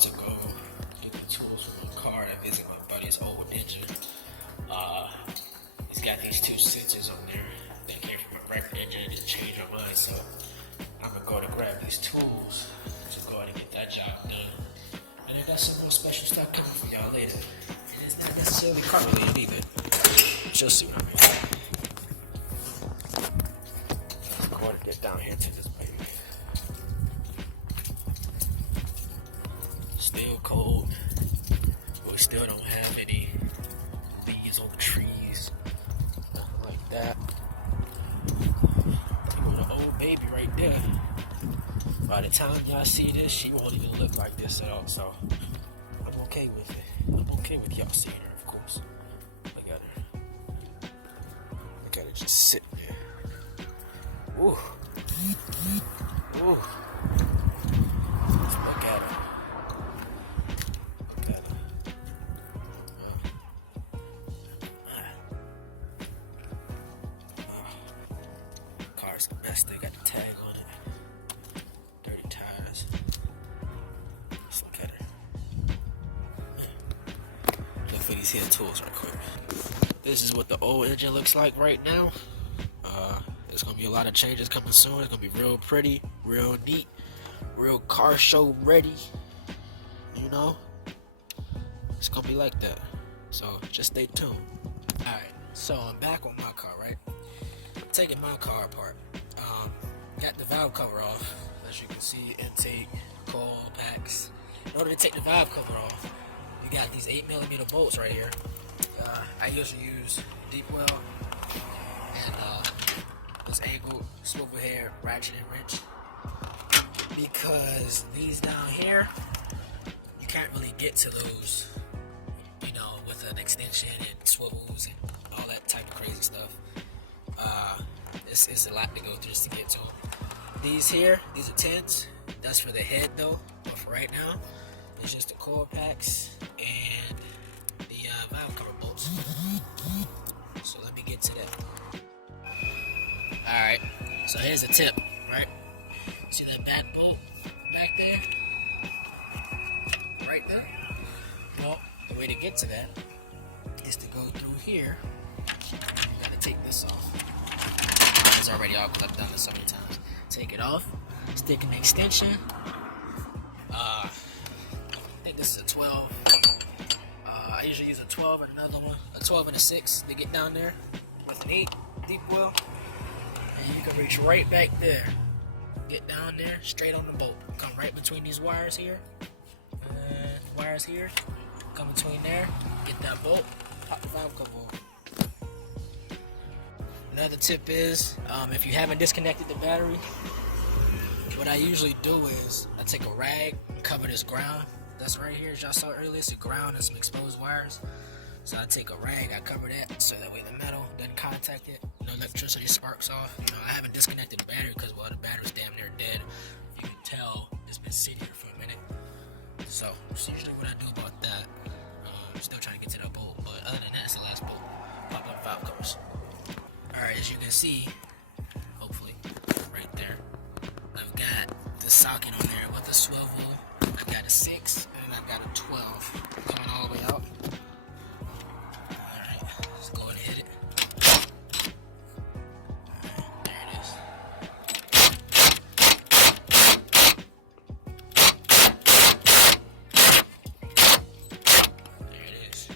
about to go get the tools from the car and visit my buddy's old engine. He's got these two sensors on there that came from a record engine and changed our mind. So I'm gonna go to grab these tools to go ahead and get that job done. And I got some more special stuff coming for y'all later. And it's not necessarily car related either. But you'll see what I mean. Go ahead and get down here to this baby. Still cold. We still don't have any leaves on trees. Nothing like that. You got an old baby right there. By the time y'all see this, she won't even look like this at all. So I'm okay with it. I'm okay with y'all seeing her, of course. Look at her. Look at her just sitting there. Ooh. Ooh. Let's look at her. Look at her. Car's a mess. They got the tag on it. Dirty tires. Let's look at her. Look for these here tools right quick. This is what the old engine looks like right now. There's gonna be a lot of changes coming soon. It's gonna be real pretty, real neat, real car show ready. You know, it's gonna be like that. So just stay tuned. Alright, so I'm back on my car, right? Taking my car apart. Got the valve cover off. As you can see, intake, coil packs. In order to take the valve cover off, you got these 8mm bolts right here. I usually use deep well and this angle swivel head ratchet and wrench, because these down here you can't really get to those, you know, with an extension and swivels and all that type of crazy stuff. It's a lot to go through just to get to them. These are 10s. That's for the head though, but for right now it's just the coil packs and the valve cover bolts. So let me get to that. Alright, so here's a tip, right? See that back bolt back there? Right there? Well, the way to get to that is to go through here. You gotta take this off. It's already off because I've done this so many times. Take it off, stick an extension. I think this is a 12. I usually use a 12 and another one, a 12 and a 6 to get down there with an 8 deep well. And you can reach right back there. Get down there, straight on the bolt. Come right between these wires here. Wires here. Come between there. Get that bolt. Pop the valve cover off. Another tip is, if you haven't disconnected the battery, what I usually do is I take a rag and cover this ground. That's right here, as y'all saw earlier. It's a ground and some exposed wires. So I take a rag, I cover that, so that way the metal doesn't contact it. No electricity sparks off. You know, I haven't disconnected the battery because, well, the battery's damn near dead. You can tell it's been sitting here for a minute. So that's usually what I do about that. Still trying to get to that bolt, but other than that, it's the last bolt. Pop up valve covers. Alright, as you can see, hopefully, right there, I've got the socket on there with the swivel. I've got a 6 and I've got a 12 coming all the way out. Alright, let's go and hit it. Alright, there it is. There it is.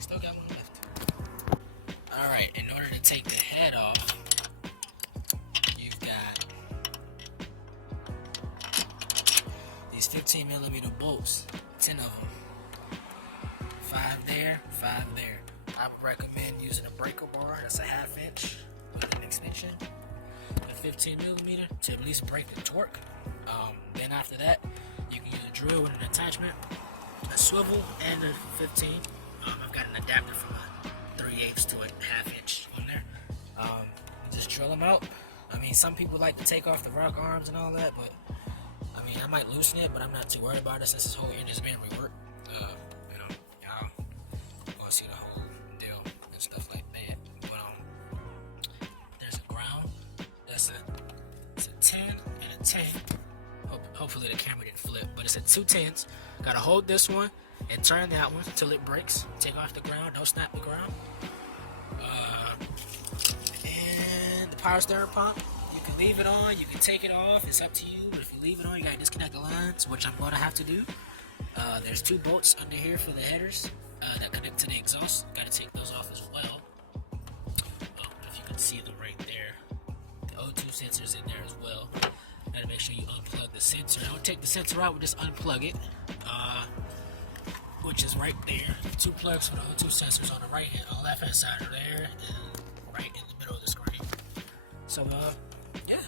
Still got one left. Alright, in order to take the head off, you've got these 15mm bolts, 10 of them. 5 there, 5 there. I would recommend using a breaker bar that's a 1/2 inch with an extension, a 15mm to at least break the torque. Then after that, you can use a drill with an attachment, a swivel, and a 15. I've got an adapter from a 3/8 to a 1/2 inch on there. Just drill them out. I mean, some people like to take off the rock arms and all that, but I mean, I might loosen it, but I'm not too worried about it since this whole engine is being reworked. 210. Hopefully the camera didn't flip, but it's at 210s. Gotta hold this one and turn that one until it breaks. Take off the ground, don't snap the ground. And the power steering pump, you can leave it on, you can take it off, it's up to you. But if you leave it on, you gotta disconnect the lines, which I'm gonna have to do. There's 2 bolts under here for the headers that connect to the exhaust. Gotta take those off as well. If you can see them right there, the O2 sensor's in there as well. Gotta make sure you unplug the sensor. I would take the sensor out, we'll just unplug it, which is right there. 2 plugs for the O2 sensors on the left hand side are there, and right in the middle of the screen. So, yeah,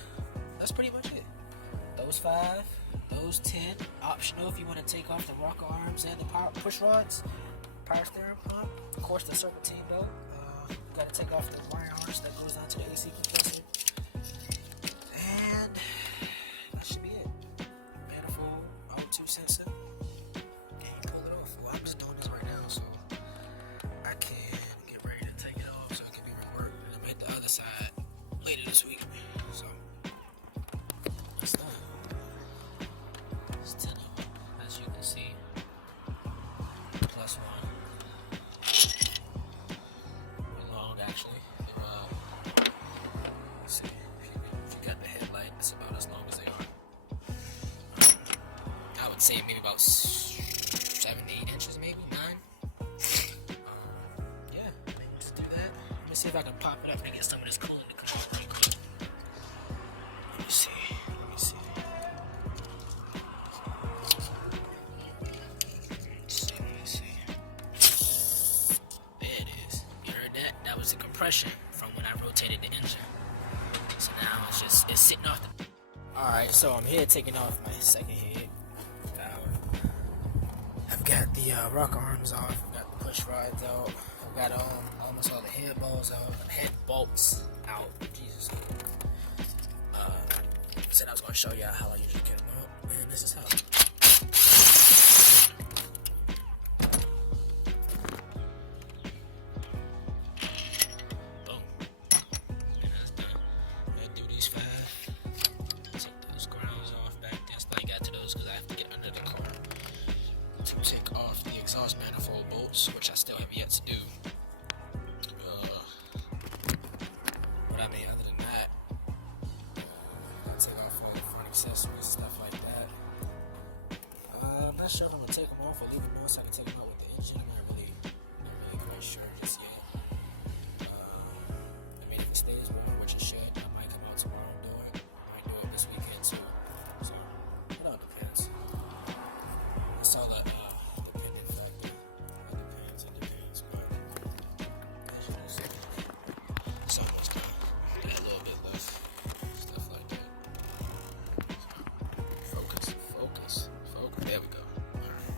that's pretty much it. Those 5, those 10, optional if you want to take off the rocker arms and the push rods, power steering pump, of course the serpentine belt. You gotta take off the wire harness that goes down to the AC compressor, and that should be it. Manifold, O2 sensor. Can you pull it off? Well, I'm just doing this right now, so I can get ready to take it off so it can be reworked and hit the other side later this week. So that's done. It's 10 of them, as you can see. Plus 1. Long actually. Let's see. If you got the headlight, it's about as long as they are. I would say maybe about 7 to 8 inches, maybe 9. Yeah, let's do that. Let me see if I can pop it up and get some of this coolant to come out pretty quick. Let me see. There it is. You heard that? That was the compression from when I rotated the engine. So now it's sitting off the... Alright, so I'm here taking off my second head. I've got the rocker arms off, I've got the push rods out, I've got almost all the head bolts out. Jesus. I said I was going to show y'all how I usually get them out, and this is how. Boom. And that's done. I do these 5. Take those grounds off back there. Still ain't got to those because I have to get under the car to take off the exhaust manifold bolts, which I still have yet to do. But I mean, other than that, I'll take off all the front accessories, stuff like that. I'm not sure if I'm gonna take them off or leave them on so I can take them out with the engine. I'm not really quite sure just yet. I mean, if it stays warm, which it should, I might come out tomorrow and do it. I might do it this weekend too. So it all depends. It's all that dependent factor. It depends, but as you can see, it's almost done. Got a little bit left. Stuff like that. Focus. There we go. Alright.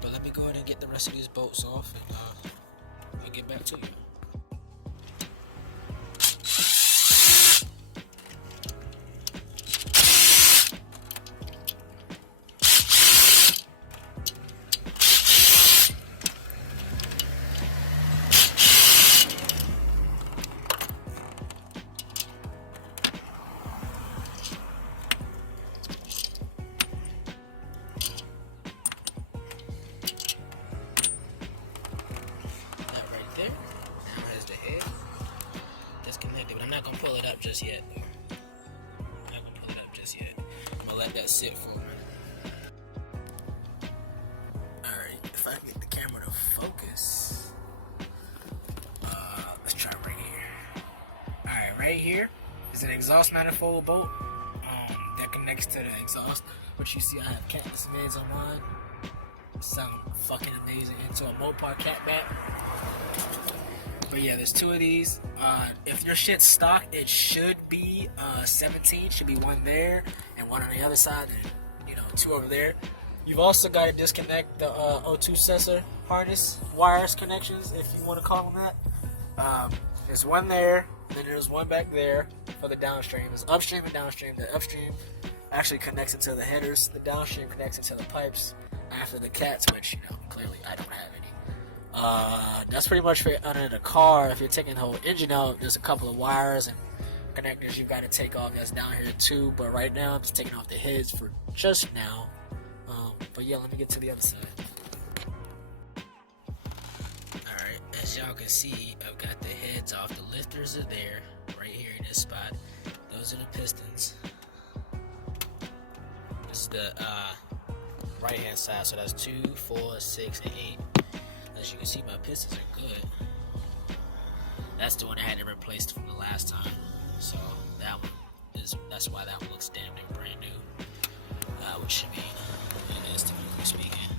But let me go ahead and get the rest of these bolts off and I'll get back to you. Pull it up just yet. I'm gonna let that sit for a minute. Alright, if I get the camera to focus, let's try right here. Alright, right here is an exhaust manifold bolt that connects to the exhaust. Which you see, I have Cactus Mids on mine. Sound fucking amazing. Into a Mopar cat bat. But yeah, there's 2 of these. If your shit's stock, it should be 17. Should be 1 there and 1 on the other side, and 2 over there. You've also got to disconnect the O2 sensor harness wires connections, if you want to call them that. There's 1 there, and then there's 1 back there for the downstream. There's upstream and downstream. The upstream actually connects into the headers. The downstream connects into the pipes after the cats, which clearly I don't have any. That's pretty much for under the car. If you're taking the whole engine out, there's a couple of wires and connectors you gotta take off that's down here too, but right now I'm just taking off the heads for just now. But yeah, let me get to the other side. Alright, as y'all can see, I've got the heads off. The lifters are there, right here in this spot. Those are the pistons. This is the right hand side, so that's 2, 4, 6, and 8. As you can see, my pistons are good. That's the one I had to replace from the last time. So that's why that one looks damn near brand new. Which should mean it is, technically speaking.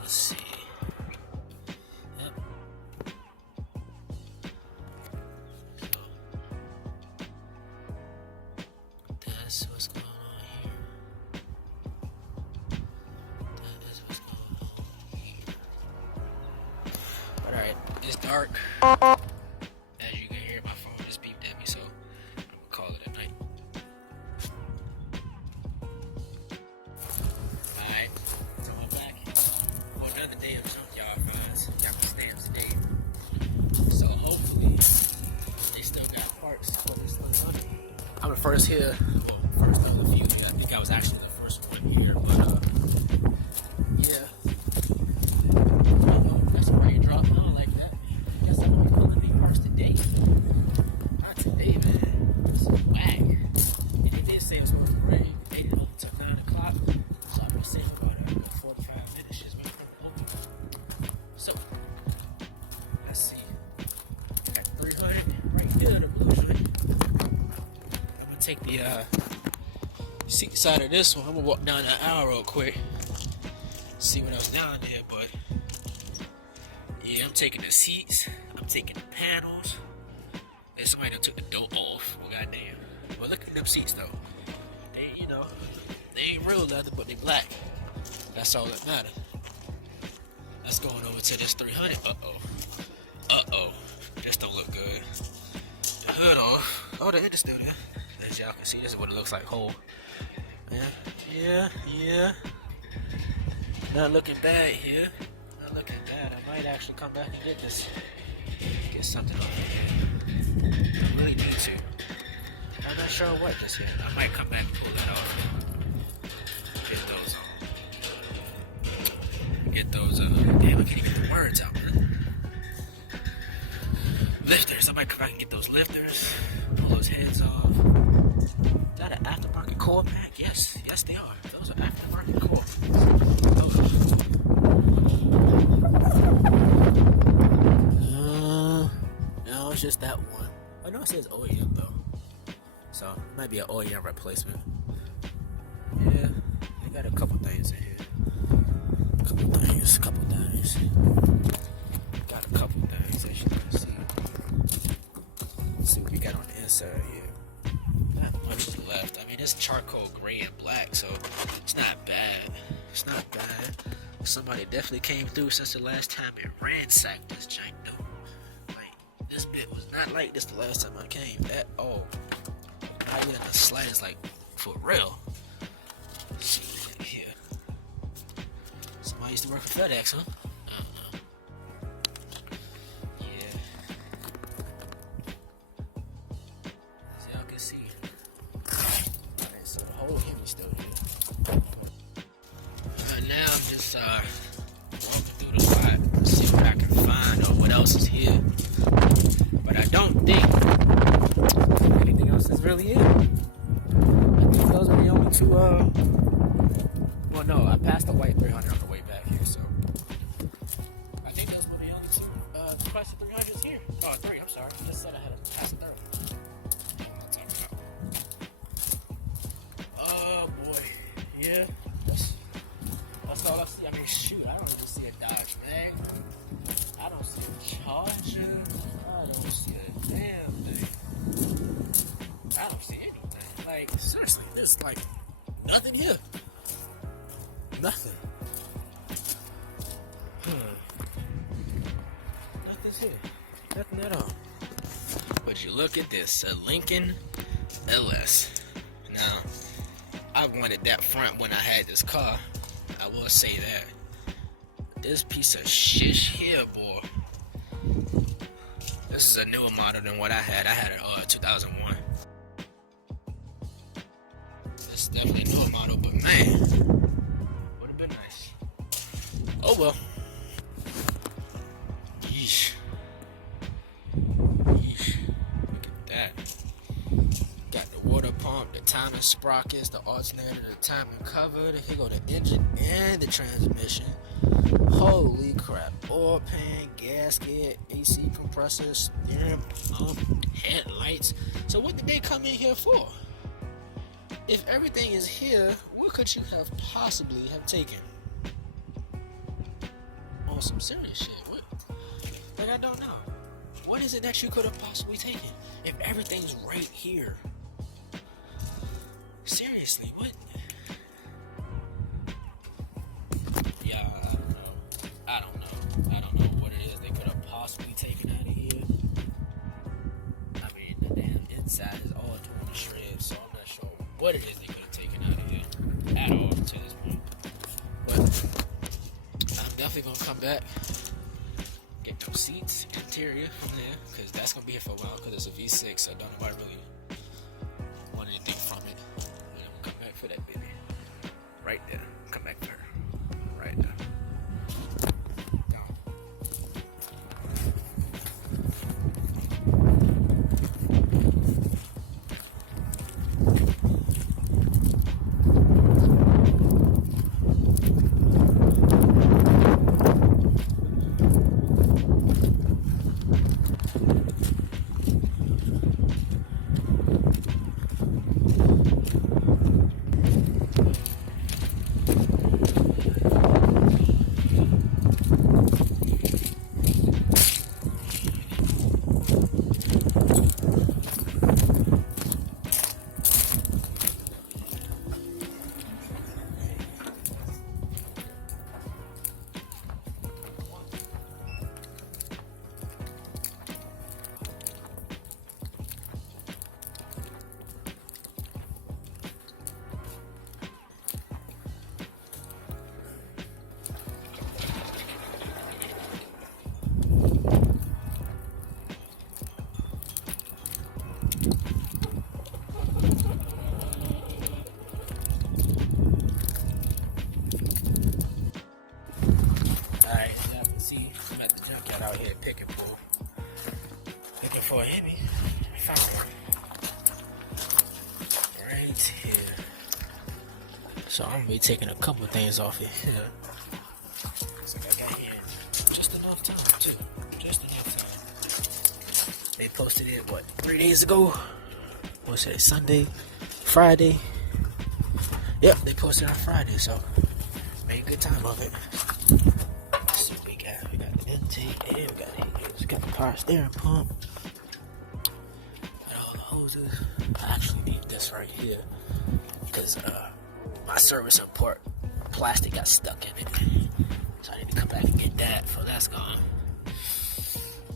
Let's see. Yep. So that's what's going on here. That is what's going on here. But alright, it's dark. As you can hear, my phone just beeped at me, so I'm gonna call it a night. Alright, so I'm back for another day of junkyard finds. Got my stamps today. So hopefully they still got parts for this stuff. I'm the first here. Well, first of the few here. I think I was actually the first one here, but yeah. That's a raindrop. I don't like that. I guess I'm gonna call it parts today. Not today, man. This is whack. And they did say it was supposed to rain. They did it until 9 o'clock. So I'm gonna say about 45 minutes is my open. So let's see. Got 300 right here, the blue joint. I'm gonna take the seat side of this one. I'm gonna walk down that aisle real quick. See what else down there, but yeah, I'm taking the seats. I'm taking the panels. And somebody done took the door off. Well, goddamn. Well, look at them seats though. They, they ain't real leather, but they black. That's all that matters. Let's go on over to this 300. Uh-oh. This don't look good. The hood off. Oh, the hood is still there. As y'all can see, this is what it looks like whole. Yeah. Not looking bad here. Not looking bad. I might actually come back and get something off of here. I really need to. I'm not sure what just yet. I might come back and pull that off. Get those damn, I can't even get the words out, man. Lifters. I might come back and get those lifters. Pull those heads off. Is that an aftermarket core pack? Yes, they are. Those are aftermarket core. No, it's just that one. Oh no, it says OEM though. So it might be an OEM replacement. Yeah, they got a couple things in here. Couple things. Got a couple things as you can see. Let's see what we got on the inside here. Not much is left. I mean, it's charcoal gray and black, so it's not bad. Somebody definitely came through since the last time it ransacked this giant dude. Like, this bit was not like this the last time I came at all. Not even the slightest, like, for real. Let's see here. Somebody used to work for FedEx, huh? Yeah. As y'all can see. Alright, so the whole empty still here. Now I'm just walking through the spot, see what I can find or what else is here. But I don't think anything else is really here. I think those are the only two. Well, no, I passed the white 300 on the way back here, so I think those were the only two price of 300s here. Oh, 3. I'm sorry. I just said I had to pass 30. What am I talking about? Oh boy, yeah. That's all I see. I mean, shoot, I don't even see a Dodge Mag. I don't see a Charger. I don't see a damn thing. I don't see anything. Like, seriously, there's like nothing here. Nothing. Nothing's here. Nothing at all. But you look at this, a Lincoln LS. Now, I wanted that front when I had this car. I will say that. This piece of shit here, boy. This is a newer model than what I had. I had a 2001. This is definitely a newer model, but man, would have been nice. Oh well. Yeesh. Yeesh. Look at that. Got the water pump, the timing sprockets, the alternator, the timing cover. Here go the engine and the transmission. Holy crap. Oil pan, gasket, AC compressor, steering pump, headlights. So what did they come in here for? If everything is here, what could you have possibly have taken? On some serious shit. What? Like, I don't know. What is it that you could have possibly taken if everything's right here? Seriously, what? Yeah, I don't know what it is they could have possibly taken out of here. I mean, the damn inside is all torn to shreds, so I'm not sure what it is they could have taken out of here at all to this point. But I'm definitely gonna come back, get those seats, interior from there, because that's gonna be here for a while, because it's a V6, so don't nobody really want anything from it. And I'm gonna come back for that baby. Right there. Come back for her. Right there. Out here picking for a Hemi. Found one right here. So I'm gonna be taking a couple things off it here. Looks like I got here just enough time too. Just enough time. They posted it 3 days ago? What's it? Sunday, Friday. Yep, they posted it on Friday, so made a good time of it. We got the intake, and we got the heaters. We got the power steering pump. Got all the hoses. I actually need this right here because my service support plastic got stuck in it. So I need to come back and get that before that's gone.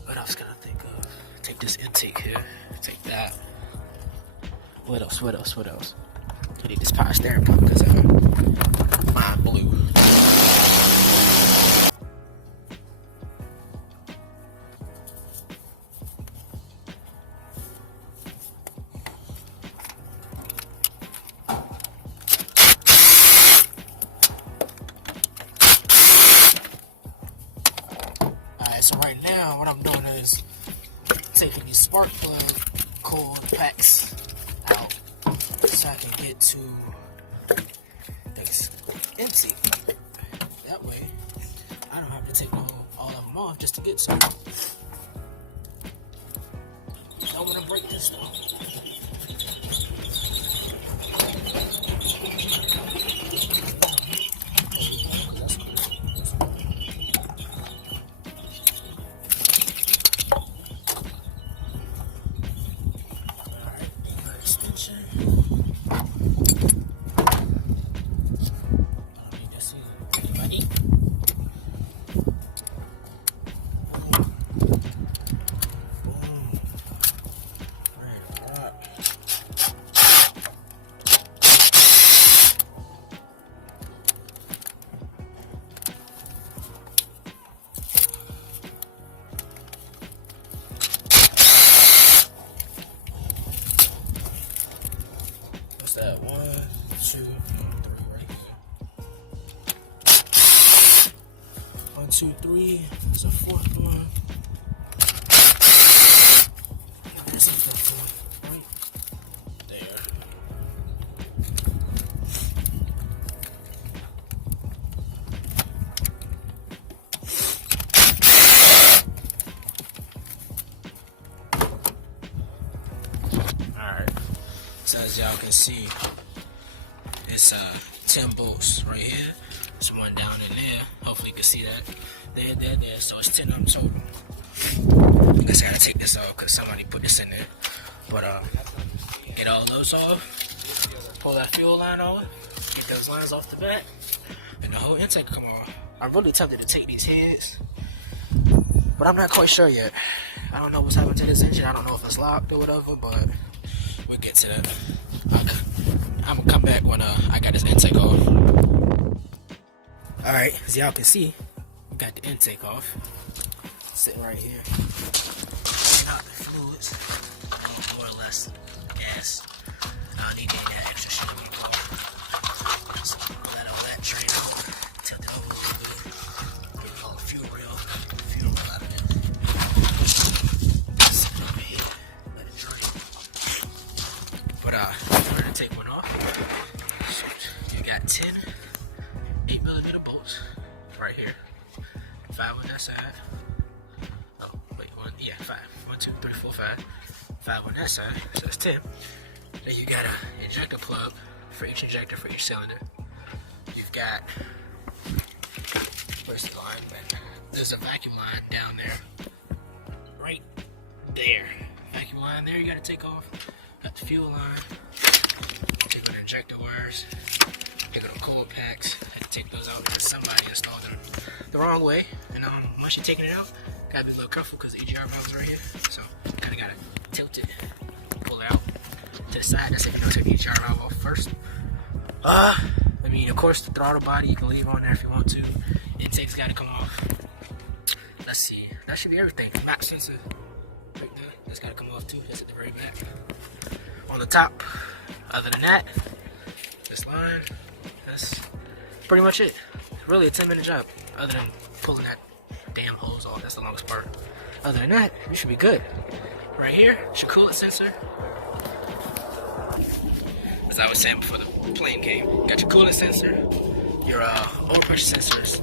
What else can I think of? Take this intake here. Take that. What else? I need this power steering pump because mine blew. So right now, what I'm doing is taking these spark plug cord packs out so I can get to this intake. That way, I don't have to take all of them off just to get some. I don't want to break this though. 2, 3 right here. 1, 2, 3. There's a fourth one. There's a fifth one. Right there. Alright. So as y'all can see, it's 10 bolts right here. There's one down in there. Hopefully you can see that. There. So it's 10 of them total. I guess I gotta take this off because somebody put this in there. But get all those off. Pull that fuel line off. Get those lines off the back. And the whole intake come off. I'm really tempted to take these heads, but I'm not quite sure yet. I don't know what's happening to this engine. I don't know if it's locked or whatever, but we'll get to that. I'm gonna come back when I got this intake off. Alright, as y'all can see, we got the intake off. Sitting right here. Taking out the fluids, more or less gas. I don't need that extra shit anymore. Just let all that drain out. Tilt it over a little bit. Get all the fuel rail out of there. Sit it over here. Let it drain. But we're gonna take one off. So you got 10 8mm bolts right here. 5 on that side. Oh, wait, 5. 1, 2, 3, 4, 5. 5 on that side, so that's 10. Then you got an injector plug for each injector for each cylinder. You've got, where's the line? There's a vacuum line down there. Right there. Vacuum line there you gotta take off. Got the fuel line. Take on the injector wires. Pick up them coil packs. Had to take those out because somebody installed them the wrong way. And once you're taking it out, gotta be a little careful because the EGR valve's right here. So kinda gotta tilt it, pull it out to the side. That's if you don't take the EGR valve off first. I mean, of course, the throttle body you can leave on there if you want to. Intake's gotta come off. Let's see. That should be everything. Map sensor right there. That's gotta come off too. That's at the very back. On the top. Other than that, this line. That's pretty much it. Really a 10-minute job. Other than pulling that damn hose off. That's the longest part. Other than that, you should be good. Right here, it's your coolant sensor. As I was saying before the plane came, got your coolant sensor, your overpressure sensors.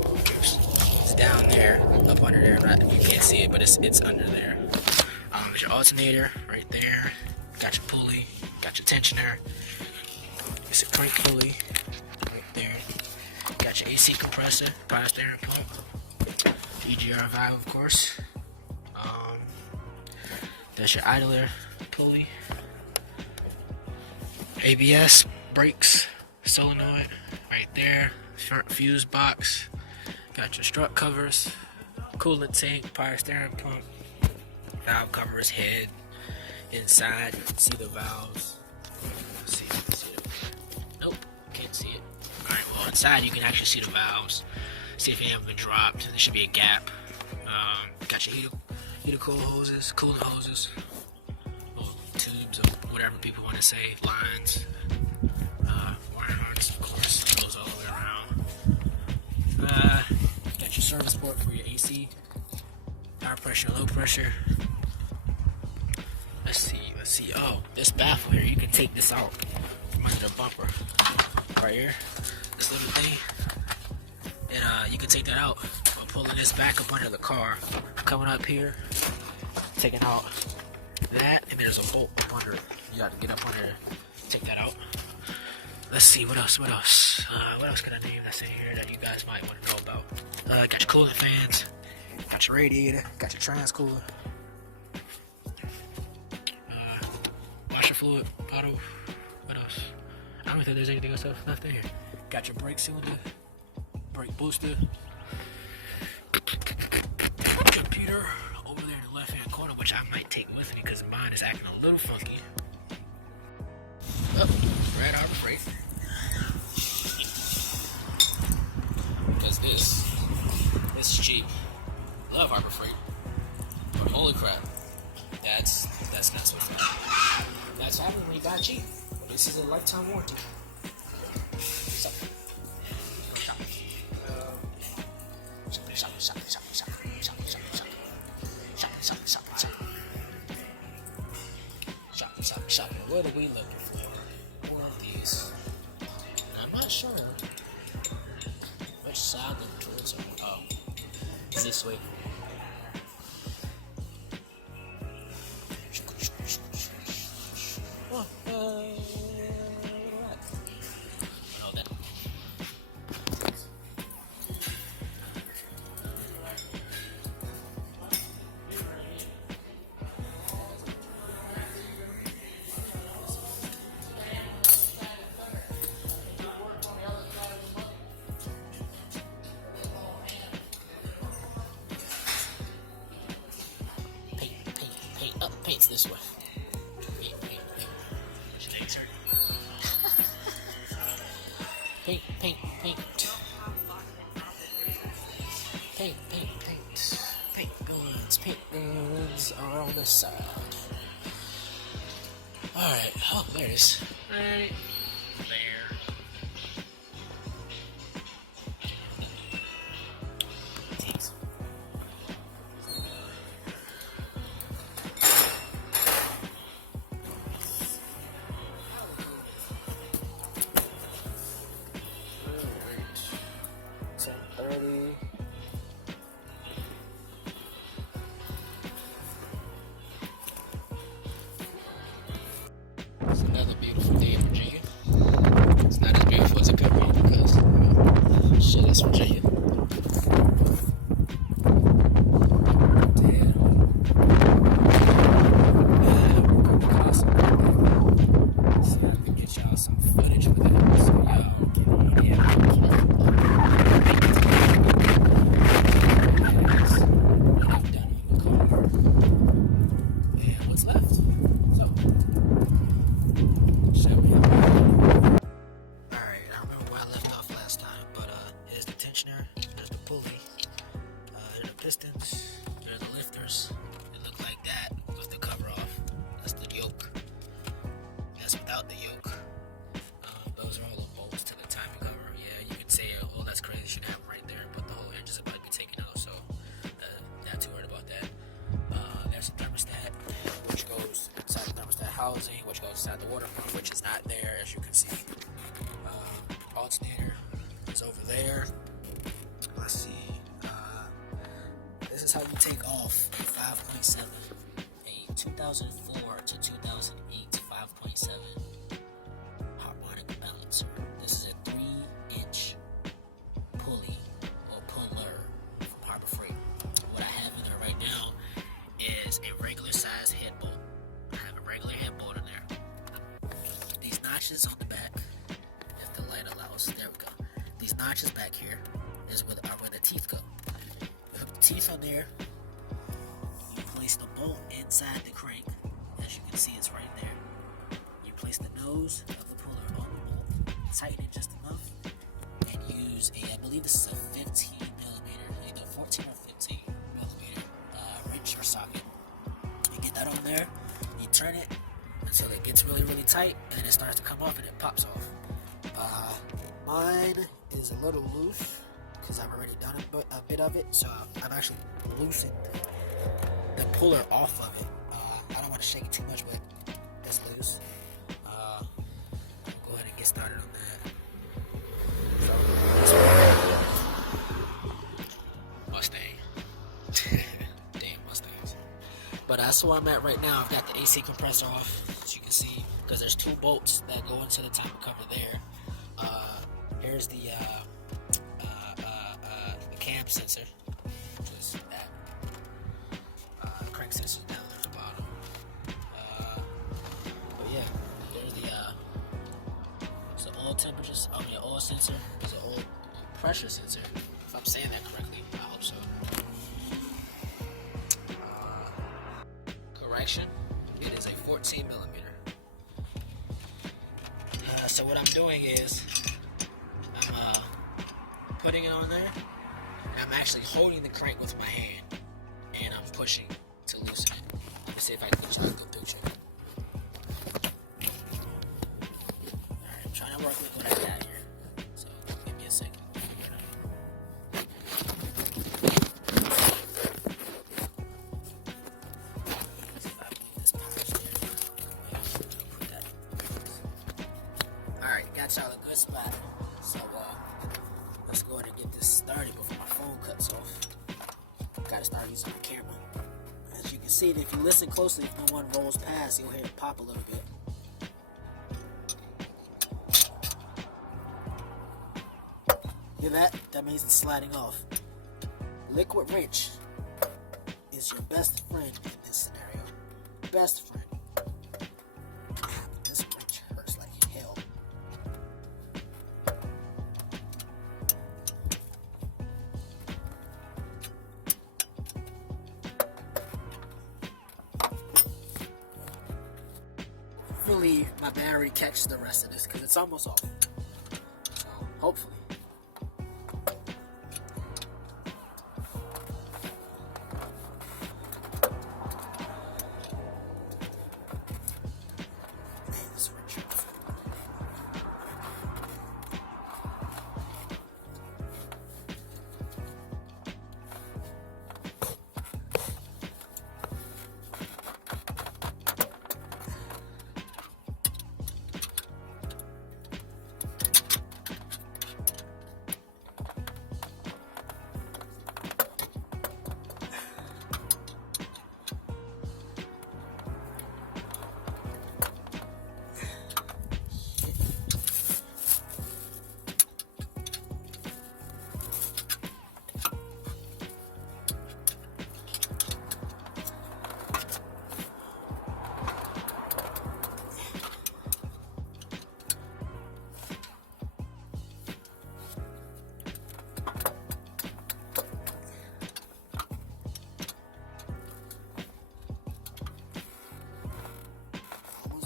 It's down there, up under there. You can't see it, but it's under there. There's your alternator right there. Got your pulley, got your tensioner. It's a crank pulley right there. Got your AC compressor, power steering pump, EGR valve, of course. There's your idler pulley, ABS, brakes, solenoid right there, front fuse box. Got your strut covers, coolant tank, power steering pump, valve covers, head, inside. See the valves. See it. Nope, can't see it. Alright, well inside you can actually see the valves. See if any have been dropped. There should be a gap. Got your heater coil hoses, coolant hoses, or tubes, or whatever people want to say, lines, wire harness, of course, goes all the way around. Got your service port for your AC, high pressure, low pressure. Let's see. Oh, this baffle here, you can take this out from under the bumper. Right here, this little thing. And you can take that out by pulling this back up under the car. Coming up here, taking out that, and there's a bolt up under it. You got to get up under it, take that out. Let's see, what else? What else can I name that's in here that you guys might want to know about? Got your cooling fans, got your radiator, got your trans cooler. Washer fluid, bottle. What else? I don't think there's anything else left in here. Got your brake cylinder, brake booster, computer over there in the left hand corner, which I might take with me because mine is acting a little funky. Oh, Red Harbor Freight. Because this is cheap. Love Harbor Freight. But holy crap. That's nuts. That's happening when you buy cheap. This is a lifetime warranty. Shopping. What are we looking for? One of these. I'm not sure which side the tools are. Oh, this way. Oh, that. Paint's this way. Paint. Paint guns are on the side. Alright, oh, there it is. Right there. Jeez. It's another beautiful day in Virginia. It's not as beautiful as it could be because shit, it's Virginia. Damn. See if I can get y'all some footage for that. So y'all get an idea of what I've done on the car. And what's left. So alright, I remember where I left off last time, but here's the tensioner, there's the pulley, there's the pistons, there's the lifters. They look like that with the cover off. That's the yoke. That's without the yoke. Those are all the bolts to the timing cover. Yeah, you could say, oh, that's crazy, should have them right there, but the whole engine's about to be taken out, so not too worried about that. There's a thermostat, which goes inside the thermostat housing, which goes inside the water pump, which is not there, as you can see. Alternator is over there. Let's see. This is how you take off a 5.7, a 2004 to 2008 5.7 harmonic balancer. This is a 3-inch pulley or puller from Harbor Freight. What I have in there right now is a regular size head bolt. I have a regular head bolt in there. These notches on the back, if the light allows, there we go. These notches back here are where the teeth go. You hook the teeth on there. You place the bolt inside the crank. As you can see, it's right there. You place the nose of the puller on the bolt, tighten it just enough, and use I believe this is a 15 millimeter, either 14 or 15 millimeter wrench or socket. You get that on there, you turn it until it gets really, really tight, and then it starts to come off and it pops off. Mine is a little loose because I've already done a bit of it, so I've actually loosened the puller off of it. I don't want to shake it too much, but it's loose. I'll go ahead and get started on that. So, Mustang. Damn Mustangs. But that's where I'm at right now. I've got the AC compressor off, as you can see, because there's two bolts that go into the timer cover there. Here's the cam sensor, which is that. Crank sensor down there at the bottom. But yeah, there's the oil temperatures. Oil sensor. There's an oil pressure sensor. If I'm saying that correctly, I hope so. Correction, it is a 14 millimeter. So what I'm doing is I'm putting it on there. I'm actually holding the crank with my hand, and I'm pushing to loosen it. Let me see if I can get you a good picture. Alright, I'm trying to work with what I got here. spatter. So let's go ahead and get this started before my phone cuts off. Gotta start using my camera. As you can see, if you listen closely, if no one rolls past, you'll hear it pop a little bit. Hear that? That means it's sliding off. Liquid Wrench is your best friend in this scenario. Best friend. This wrench hurts like hell. Hopefully my battery catches the rest of this because it's almost off. So hopefully.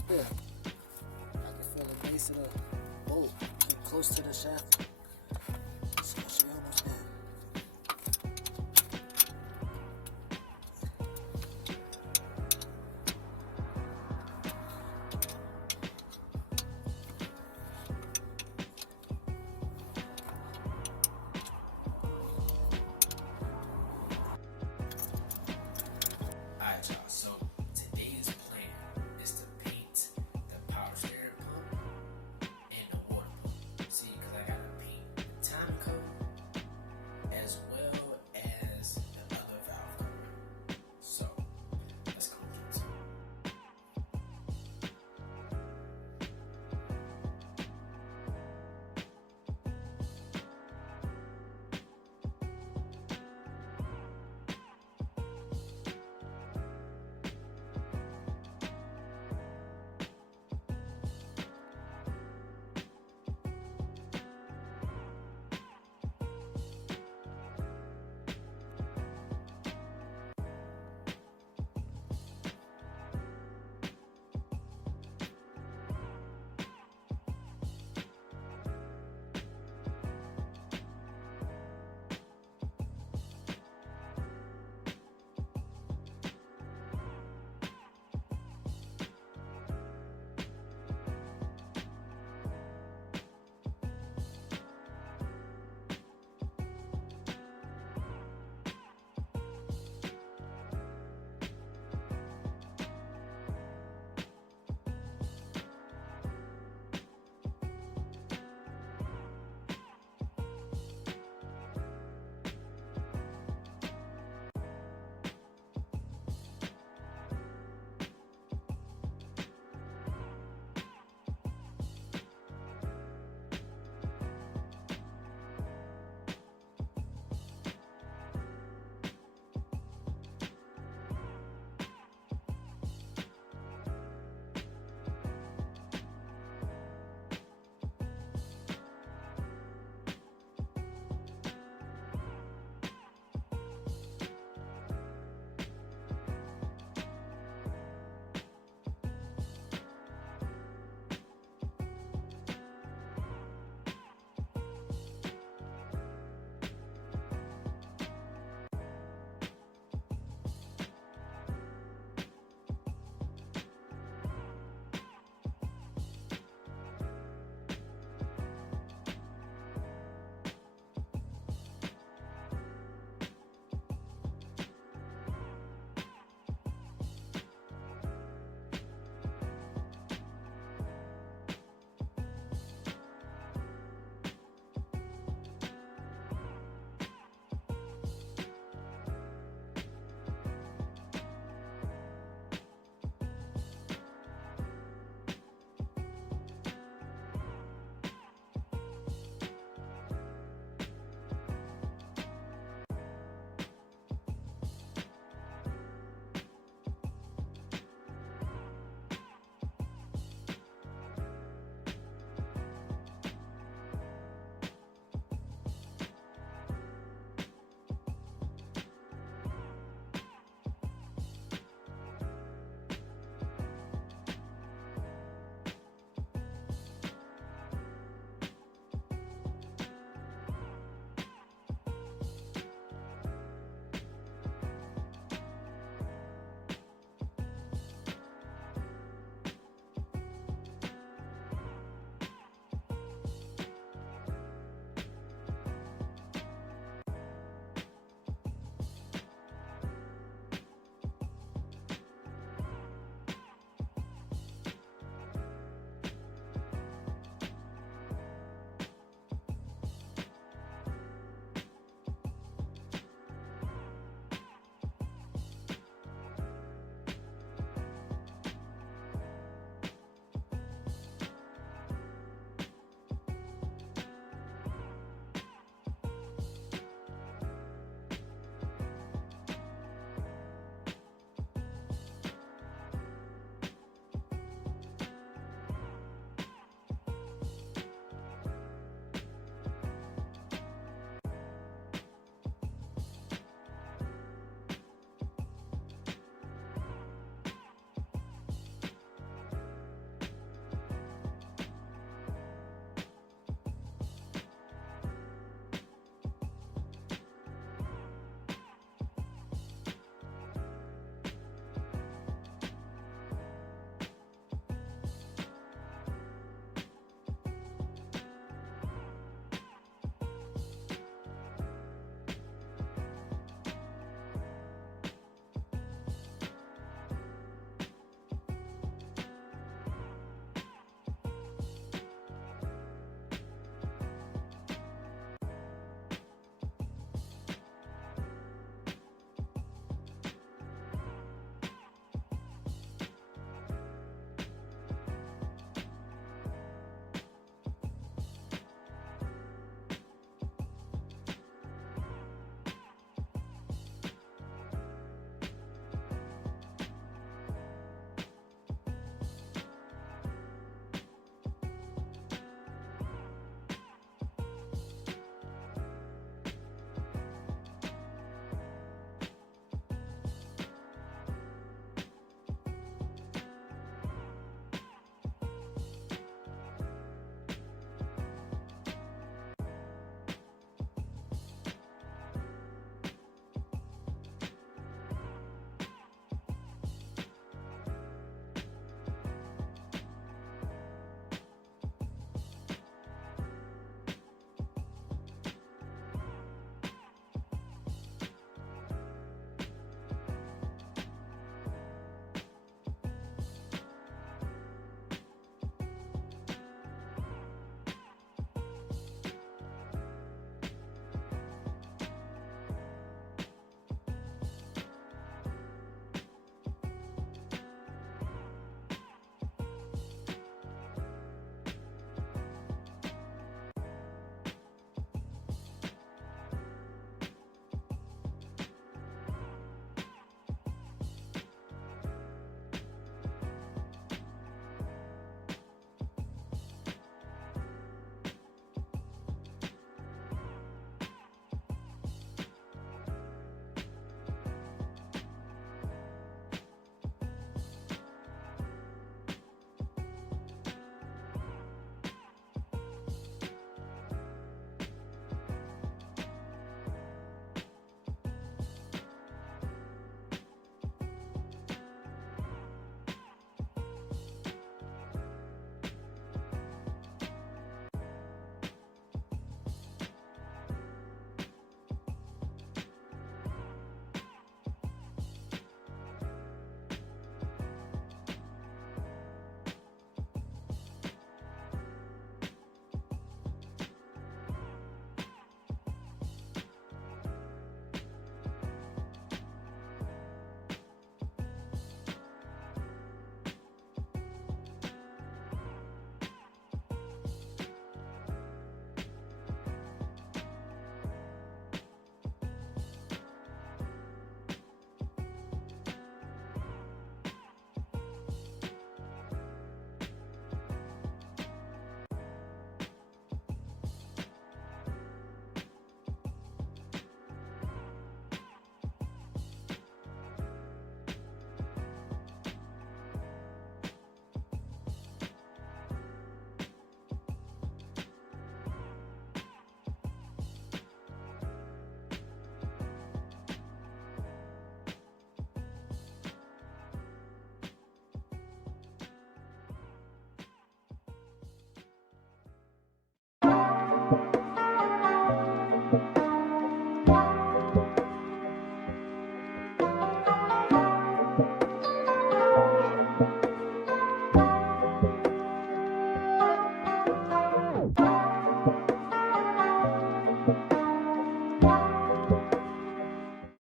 There. I can feel the base of the bolt getting close to the shaft. So we're almost there. Alright, y'all. So today's plan is to paint the power steering pump and the water pump. See, because I got a